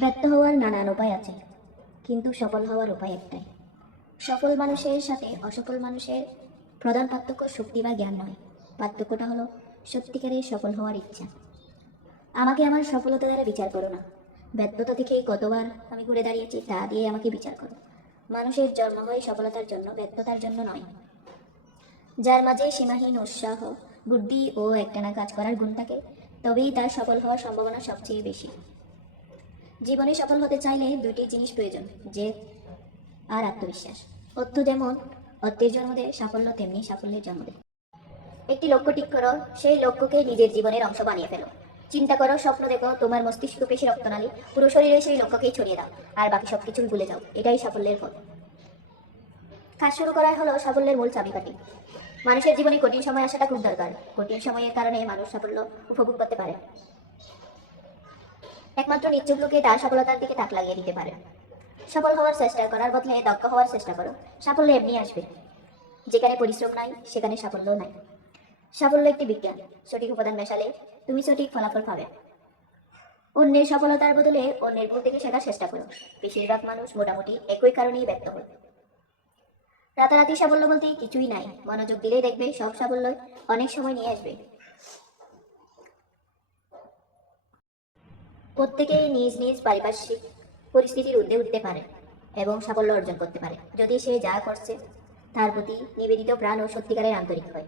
ব্যর্থ হওয়ার নানান উপায় আছে, কিন্তু সফল হওয়ার উপায় একটাই। সফল মানুষের সাথে অসফল মানুষের প্রধান পার্থক্য শক্তি বা জ্ঞান নয়, পার্থক্যটা হলো সত্যিকারের সফল হওয়ার ইচ্ছা। আমাকে আমার সফলতা দ্বারা বিচার করো না, ব্যর্থতা থেকে কতবার আমি ঘুরে দাঁড়িয়েছি তা দিয়ে আমাকে বিচার করো। মানুষের জন্ম হয় সফলতার জন্য, ব্যর্থতার জন্য নয়। যার মাঝে সীমাহীন উৎসাহ, বুদ্ধি ও একটানা কাজ করার গুণ থাকে, তবেই তার সফল হওয়ার সম্ভাবনা সবচেয়ে বেশি। জীবনে সফল হতে চাইলে দুটি জিনিস প্রয়োজন, জেদ আর আত্মবিশ্বাস। যেমন অর্থের জন্ম দেয় সাফল্য, তেমনি সাফল্যের জন্ম দেয়। একটি লক্ষ্য ঠিক করো, সেই লক্ষ্যকে নিজের জীবনের অংশ বানিয়ে ফেলো। চিন্তা করো, স্বপ্ন দেখো, তোমার মস্তিষ্ক পেশি রক্তনালী পুরো শরীরে সেই লক্ষ্যকেই ছড়িয়ে দাও, আর বাকি সবকিছুই ভুলে যাও। এটাই সাফল্যের পথ। কাজ শুরু করাই হলো সাফল্যের মূল চাবিকাঠি। মানুষের জীবনে কঠিন সময় আসাটা খুব দরকার। কঠিন সময়ের কারণে মানুষ সাফল্য উপভোগ করতে পারে। একমাত্র নিশ্চুপ লোকে তার সফলতার দিকে তাক লাগিয়ে দিতে পারে। সফল হওয়ার চেষ্টা করার বদলে দক্ষ হওয়ার চেষ্টা করো। সাফল্য এমনি আসবে। যেখানে পরিশ্রম নাই, সেখানে সাফল্য নাই। সাফল্য একটি বিজ্ঞান। সঠিক উপাদান মেশালে তুমি সঠিক ফলাফল পাবে। অন্যের সফলতার বদলে অন্যের ভুল থেকে শেখার চেষ্টা করো। বেশিরভাগ মানুষ মোটামুটি একই কারণেই ব্যর্থ হয়। রাতারাতি সাফল্য বলতে কিছুই নাই। মনোযোগ দিলেই দেখবে সব সাফল্য অনেক সময় নিয়ে আসবে। প্রত্যেকেই নিজ নিজ পারিপার্শ্বিক পরিস্থিতির ঊর্ধ্বে উঠতে পারে এবং সাফল্য অর্জন করতে পারে, যদি সে যা করছে তার প্রতি নিবেদিত প্রাণ ও সত্যিকারের আন্তরিক হয়।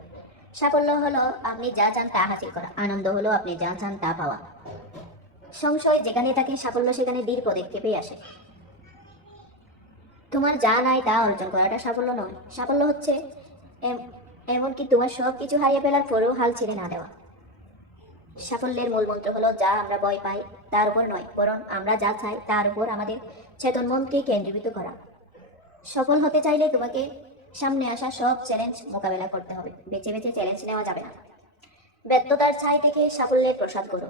সাফল্য হলো আপনি যা চান তা হাসিল করা, আনন্দ হলো আপনি যা চান তা পাওয়া। সংশয় যেখানে থাকে, সাফল্য সেখানে দৃঢ় পদক্ষেপে আসে। তোমার যা নাই তা অর্জন করাটা সাফল্য নয়। সাফল্য হচ্ছে এমনকি তোমার সব কিছু হারিয়ে ফেলার পরেও হাল ছেড়ে না দেওয়া। সাফল্যের মূল মন্ত্র হলো, যা আমরা ভয় পাই তার উপর নয়, বরং আমরা যা চাই তার উপর আমাদের চেতন মনকে কেন্দ্রীভূত করা। সফল হতে চাইলে তোমাকে সামনে আসা সব চ্যালেঞ্জ মোকাবেলা করতে হবে। বেছে বেছে চ্যালেঞ্জ নেওয়া যাবে না। ব্যর্থতার ছাই থেকে সাফল্যের প্রসাদ করো।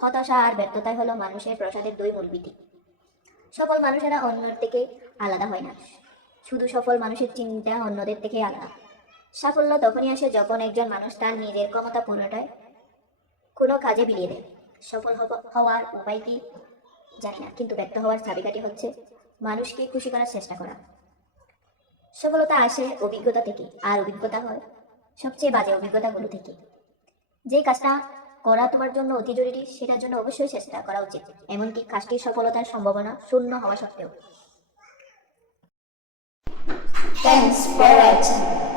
হতাশা আর ব্যর্থতাই হলো মানুষের প্রসাদের দুই মূল ভিত্তি। সফল মানুষেরা অন্যের থেকে আলাদা হয় না, শুধু সফল মানুষের চিন্তা অন্যদের থেকে আলাদা। সাফল্য তখনই আসে যখন একজন মানুষ তার নিজের ক্ষমতা পুরোটাই কোনো কাজে বিলিয়ে দেয়। সফল হওয়ার উপায় কি জানি না, কিন্তু ব্যর্থ হওয়ার চাবিকাঠি হচ্ছে মানুষকে খুশি করার চেষ্টা করা। সফলতা আসে অভিজ্ঞতা থেকে, আর অভিজ্ঞতা হয় সবচেয়ে বাজে অভিজ্ঞতাগুলো থেকে। যে কাজটা করা তোমার জন্য অতি জরুরি, সেটার জন্য অবশ্যই চেষ্টা করা উচিত, এমনকি কাজটির সফলতার সম্ভাবনা শূন্য হওয়া সত্ত্বেও। Thanks for watching.